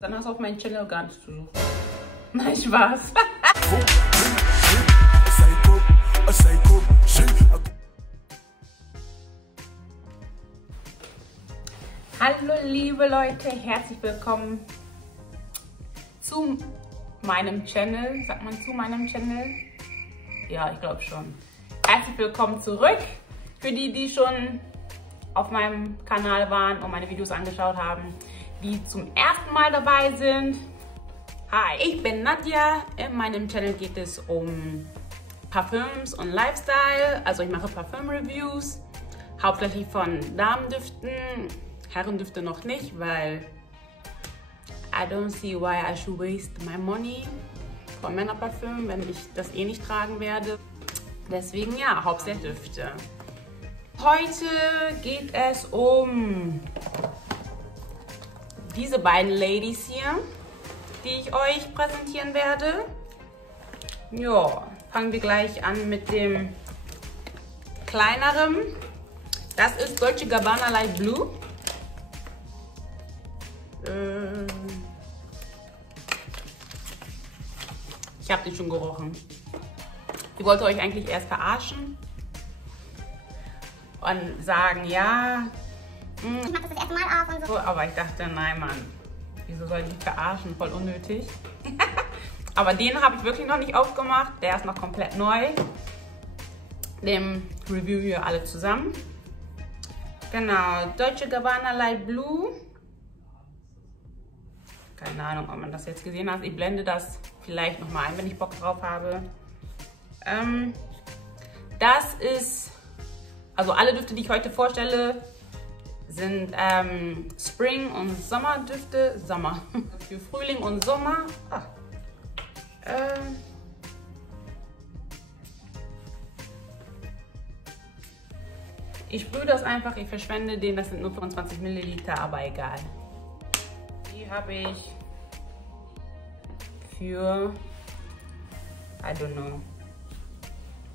Dann hast du auf meinem Channel gar nichts zu suchen. Nein, Spaß. Hallo liebe Leute, herzlich willkommen zu meinem Channel. Sagt man zu meinem Channel? Ja, ich glaube schon. Herzlich willkommen zurück. Für die, die schon auf meinem Kanal waren und meine Videos angeschaut haben, die zum ersten Mal dabei sind. Hi, ich bin Nadja. In meinem Channel geht es um Parfüms und Lifestyle. Also ich mache Parfüm-Reviews, hauptsächlich von Damendüften, Herrendüfte noch nicht, weil I don't see why I should waste my money von Männerparfüm, wenn ich das eh nicht tragen werde. Deswegen ja, hauptsächlich Düfte. Heute geht es um diese beiden Ladies hier, die ich euch präsentieren werde. Ja, fangen wir gleich an mit dem kleineren. Das ist Dolce & Gabbana Light Blue. Ich habe den schon gerochen. Ich wollte euch eigentlich erst verarschen und sagen, ja, ich mach das erste Mal auf und so. Aber ich dachte, nein, Mann, wieso soll ich dich verarschen? Voll unnötig. Aber den habe ich wirklich noch nicht aufgemacht. Der ist noch komplett neu. Den reviewen wir alle zusammen. Genau, Dolce & Gabbana Light Blue. Keine Ahnung, ob man das jetzt gesehen hat. Ich blende das vielleicht nochmal ein, wenn ich Bock drauf habe. Das ist, also alle Düfte, die ich heute vorstelle, sind Spring- und Sommerdüfte. Sommer. Für Frühling und Sommer. Ich sprühe das einfach, ich verschwende den, das sind nur 25 Milliliter, aber egal. Die habe ich für, I don't know,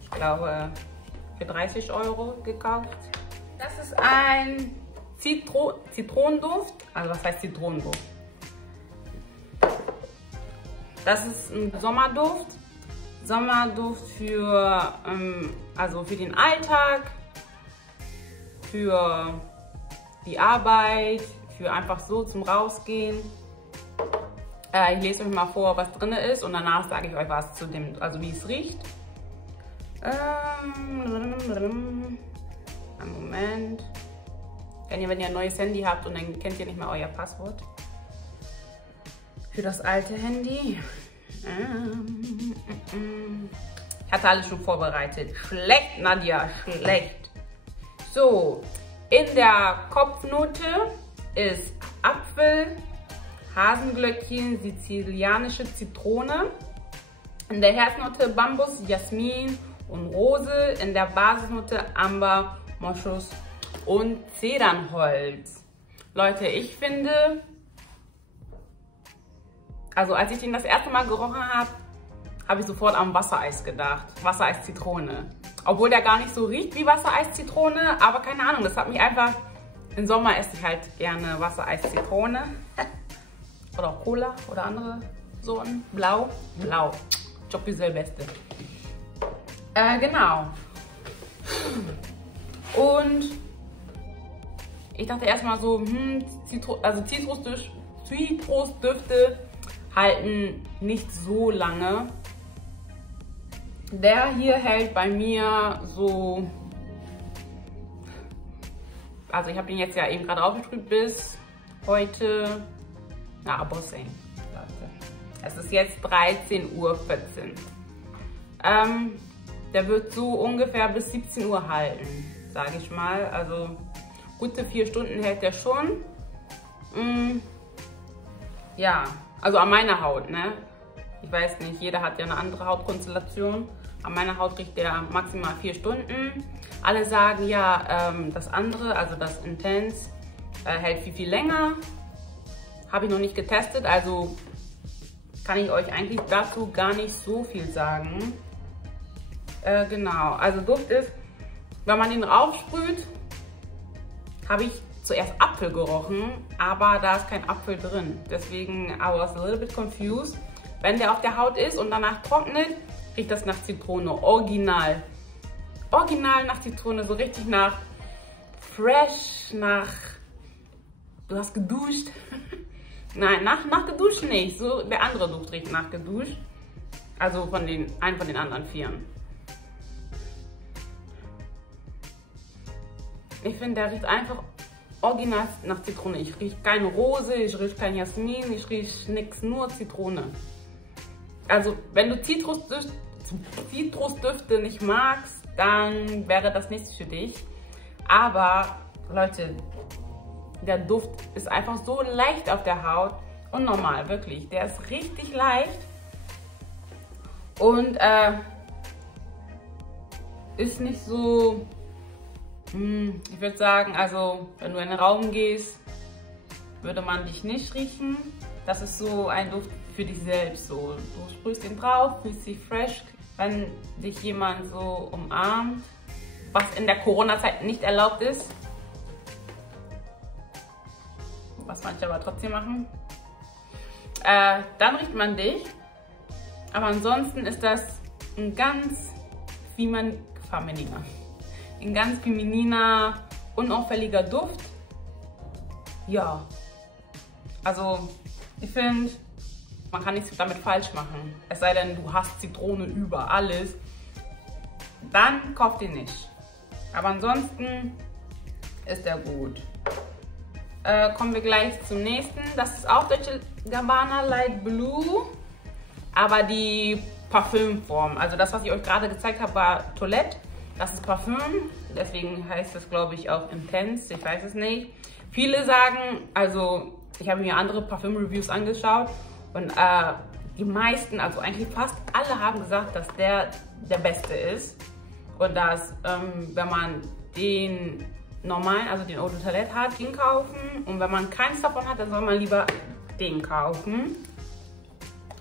ich glaube für 30 € gekauft. Das ist ein Zitronenduft, also was heißt Zitronenduft? Das ist ein Sommerduft. Sommerduft für, also für den Alltag, für die Arbeit, für einfach so zum Rausgehen. Ich lese euch mal vor, was drin ist und danach sage ich euch was zu dem, also wie es riecht. Einen Moment. Wenn ihr ein neues Handy habt und dann kennt ihr nicht mehr euer Passwort für das alte Handy. Ich hatte alles schon vorbereitet. Schlecht, Nadja, schlecht. So, in der Kopfnote ist Apfel, Hasenglöckchen, sizilianische Zitrone. In der Herznote Bambus, Jasmin und Rose. In der Basisnote Amber, Moschus und Zedernholz. Leute, ich finde, also als ich den das erste Mal gerochen habe, habe ich sofort an Wassereis gedacht. Wassereis-Zitrone. Obwohl der gar nicht so riecht wie Wassereis-Zitrone, aber keine Ahnung, das hat mich einfach, im Sommer esse ich halt gerne Wassereis-Zitrone. Oder auch Cola oder andere Sorten. Blau. Jockey Beste. Genau. Und ich dachte erstmal so, Zitrusdüfte halten nicht so lange. Der hier hält bei mir so, also ich habe den jetzt ja eben gerade aufgesprüht bis heute, na, Abossing. Es ist jetzt 13:14 Uhr. Der wird so ungefähr bis 17 Uhr halten, sage ich mal. Also gute 4 Stunden hält der schon. Ja, also an meiner Haut, ne? Ich weiß nicht, jeder hat ja eine andere Hautkonstellation. An meiner Haut riecht der maximal 4 Stunden. Alle sagen ja, das andere, also das Intense, hält viel länger. Habe ich noch nicht getestet, also kann ich euch eigentlich dazu gar nicht so viel sagen. Genau, also Duft ist, wenn man ihn raufsprüht, habe ich zuerst Apfel gerochen, aber da ist kein Apfel drin. Deswegen I was a little bit confused. Wenn der auf der Haut ist und danach trocknet, riecht das nach Zitrone. Original. Original nach Zitrone, so richtig nach fresh, nach... Du hast geduscht. Nein, nach geduscht nicht. So, der andere Duft riecht nach geduscht. Also einen von den anderen 4. Ich finde, der riecht einfach original nach Zitrone. Ich rieche keine Rose, ich rieche kein Jasmin, ich rieche nichts, nur Zitrone. Also, wenn du Zitrusdüfte nicht magst, dann wäre das nichts für dich. Aber, Leute, der Duft ist einfach so leicht auf der Haut und normal, wirklich. Der ist richtig leicht und ist nicht so... Ich würde sagen, also wenn du in den Raum gehst, würde man dich nicht riechen. Das ist so ein Duft für dich selbst. So. Du sprühst ihn drauf, fühlst dich fresh. Wenn dich jemand so umarmt, was in der Corona-Zeit nicht erlaubt ist, was manche aber trotzdem machen, dann riecht man dich. Aber ansonsten ist das ein ganz femininer, unauffälliger Duft. Ja, also ich finde, man kann nichts damit falsch machen. Es sei denn, du hast Zitrone über alles, dann kauf den nicht. Aber ansonsten ist der gut. Kommen wir gleich zum nächsten. Das ist auch Dolce & Gabbana Light Blue, aber die Parfümform. Also das, was ich euch gerade gezeigt habe, war Toilette. Das ist Parfüm, deswegen heißt das, glaube ich, auch Intense, ich weiß es nicht. Viele sagen, also ich habe mir andere Parfüm-Reviews angeschaut und die meisten, also eigentlich fast alle haben gesagt, dass der beste ist. Und dass, wenn man den normalen, also den Eau de Toilette hat, den kaufen. Und wenn man keins davon hat, dann soll man lieber den kaufen.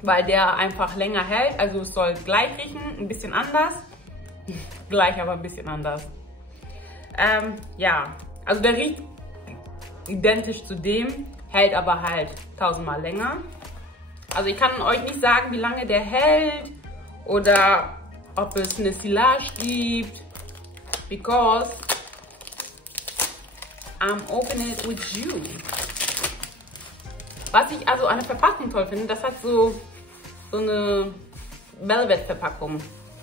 Weil der einfach länger hält, also es soll gleich riechen, ein bisschen anders. Gleich, aber ein bisschen anders. Ja, also der riecht identisch zu dem, hält aber halt 1000-mal länger. Also ich kann euch nicht sagen, wie lange der hält oder ob es eine Silage gibt, because I'm opening it with you. Was ich also an der Verpackung toll finde, das hat so eine Velvet-Verpackung.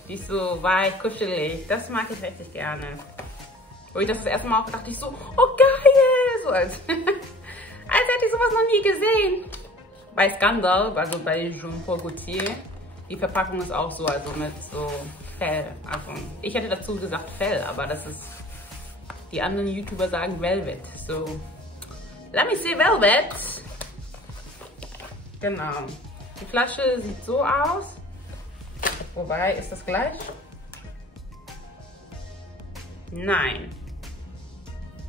Die ist so weich, kuschelig. Das mag ich richtig gerne. Wo ich das erste Mal auch dachte, ich so, oh geil! So als hätte ich sowas noch nie gesehen. Bei Scandal, also bei Jean-Paul Gaultier, die Verpackung ist auch so, also mit so Fell. Also ich hätte dazu gesagt Fell, aber das ist, die anderen YouTuber sagen Velvet. So, let me see Velvet. Genau. Die Flasche sieht so aus. Wobei, ist das gleich? Nein.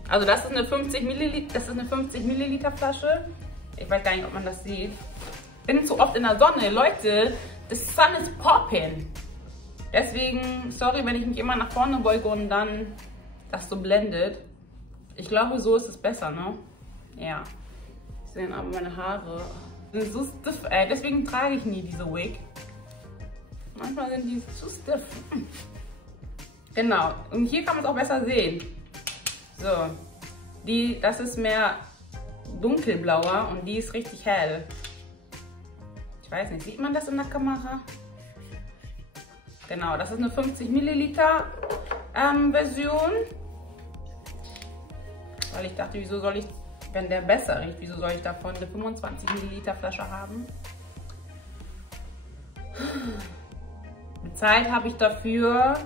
Also das ist eine 50 Milliliter Flasche. Ich weiß gar nicht, ob man das sieht. Bin zu oft in der Sonne. Leute, the sun is popping. Deswegen, sorry, wenn ich mich immer nach vorne beuge und dann das so blendet. Ich glaube, so ist es besser, ne? Ja. Ich sehe aber meine Haare. Sind so stiff, ey. Deswegen trage ich nie diese Wig. Manchmal sind die zu stiff. Genau. Und hier kann man es auch besser sehen. So. Das ist mehr dunkelblauer und die ist richtig hell. Ich weiß nicht, sieht man das in der Kamera? Genau, das ist eine 50 Milliliter Version. Weil ich dachte, wieso soll ich, wenn der besser riecht, wieso soll ich davon eine 25 Milliliter Flasche haben? Bezahlt habe ich dafür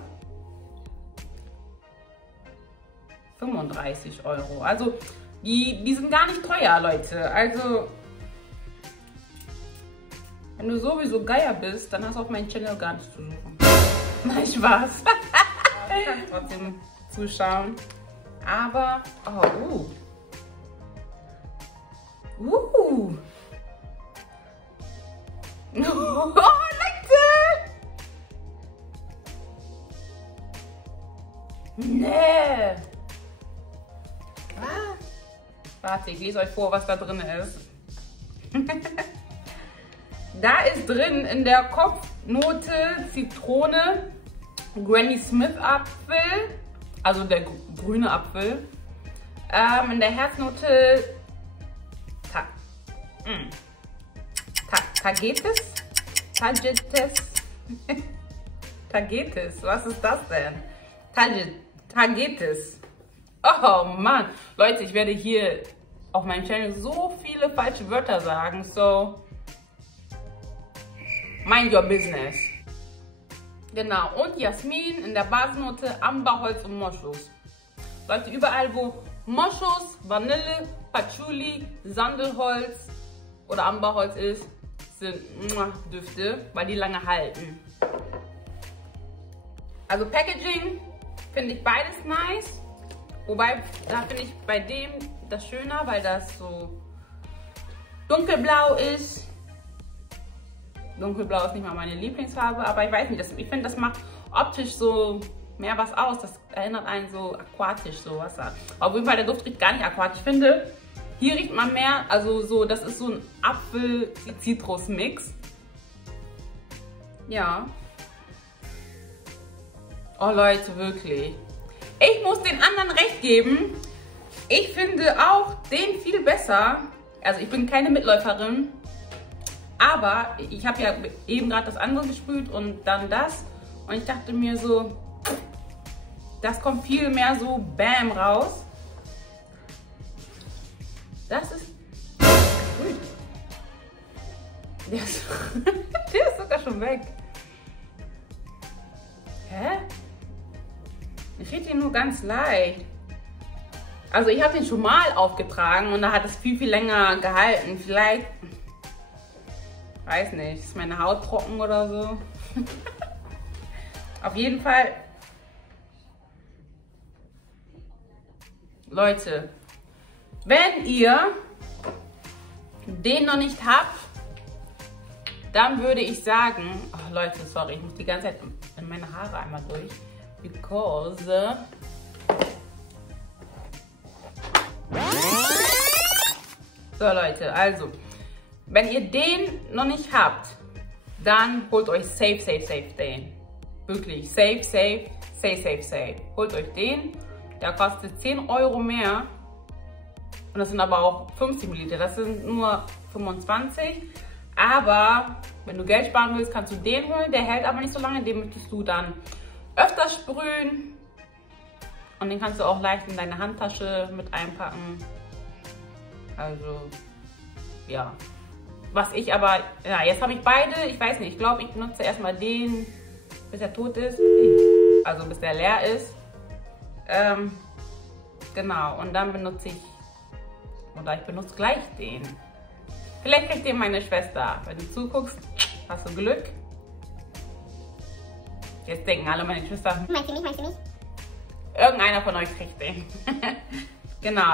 35 €. Also die sind gar nicht teuer, Leute. Also wenn du sowieso Geier bist, dann hast du auf meinem Channel gar nichts zu suchen. Nein, Spaß. Du kannst trotzdem zuschauen. Aber, oh, Oh, Leute! Nee. Was? Warte, ich lese euch vor, was da drin ist. Da ist drin in der Kopfnote Zitrone, Granny Smith Apfel, also der grüne Apfel. In der Herznote Tagetes, was ist das denn? Tagetes. Oh Mann, Leute, ich werde hier auf meinem Channel so viele falsche Wörter sagen, so mind your business. Genau, und Jasmin in der Basisnote Amberholz und Moschus. Leute, überall wo Moschus, Vanille, Patchouli, Sandelholz oder Amberholz ist, sind Düfte, weil die lange halten. Also Packaging finde ich beides nice. Wobei, da finde ich bei dem das schöner, weil das so dunkelblau ist. Dunkelblau ist nicht mal meine Lieblingsfarbe, aber ich weiß nicht, ich finde, das macht optisch so mehr was aus. Das erinnert einen so aquatisch, so Wasser. Auf jeden Fall, der Duft riecht gar nicht aquatisch. Ich finde, hier riecht man mehr, also so, das ist so ein Apfel-Zitrus-Mix. Ja. Oh Leute, wirklich. Ich muss den anderen recht geben. Ich finde auch den viel besser. Also ich bin keine Mitläuferin. Aber ich habe ja eben gerade das andere gesprüht und dann das. Und ich dachte mir so, das kommt viel mehr so bam raus. Das ist gesprüht. Der ist sogar schon weg. Hä? Ich rede ihn nur ganz leicht. Also ich habe ihn schon mal aufgetragen und da hat es viel, viel länger gehalten. Vielleicht, weiß nicht, ist meine Haut trocken oder so. Auf jeden Fall, Leute, wenn ihr den noch nicht habt, dann würde ich sagen, oh Leute, sorry, ich muss die ganze Zeit in meine Haare einmal durch. Because so Leute, also wenn ihr den noch nicht habt, dann holt euch safe den. Wirklich, safe. Holt euch den. Der kostet 10 Euro mehr. Und das sind aber auch 50 Milliliter. Das sind nur 25. Aber wenn du Geld sparen willst, kannst du den holen. Der hält aber nicht so lange. Den möchtest du dann öfter sprühen. Und den kannst du auch leicht in deine Handtasche mit einpacken. Also, ja. Was ich aber, ja, jetzt habe ich beide. Ich weiß nicht, ich glaube, ich benutze erstmal den, bis er tot ist. Also, bis der leer ist. Genau, und dann benutze ich, oder ich benutze gleich den. Vielleicht kriegt den meine Schwester. Wenn du zuguckst, hast du Glück. Jetzt denken alle meine Geschwister. Meinst du nicht? Irgendeiner von euch kriegt den. Genau,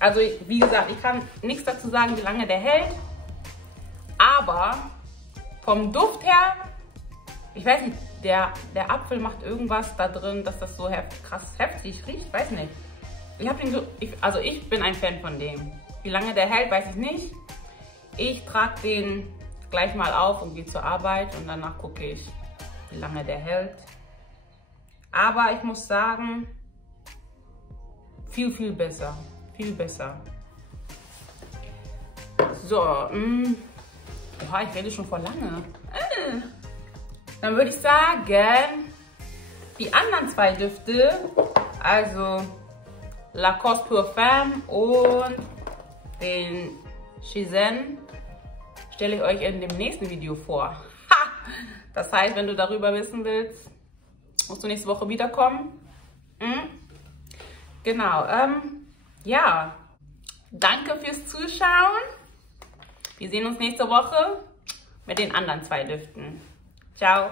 also wie gesagt, ich kann nichts dazu sagen, wie lange der hält. Aber vom Duft her, ich weiß nicht, der Apfel macht irgendwas da drin, dass das so krass heftig riecht. Weiß nicht. Ich bin ein Fan von dem. Wie lange der hält, weiß ich nicht. Ich trage den gleich mal auf und gehe zur Arbeit und danach gucke ich, wie lange der hält. Aber ich muss sagen, viel besser. Viel besser. So, oha, ich rede schon vor lange. Dann würde ich sagen, die anderen zwei Düfte, also Lacoste Pure Femme und den Shizhen, stelle ich euch in dem nächsten Video vor. Ha! Das heißt, wenn du darüber wissen willst, musst du nächste Woche wiederkommen. Genau, ja, danke fürs Zuschauen. Wir sehen uns nächste Woche mit den anderen zwei Düften. Ciao.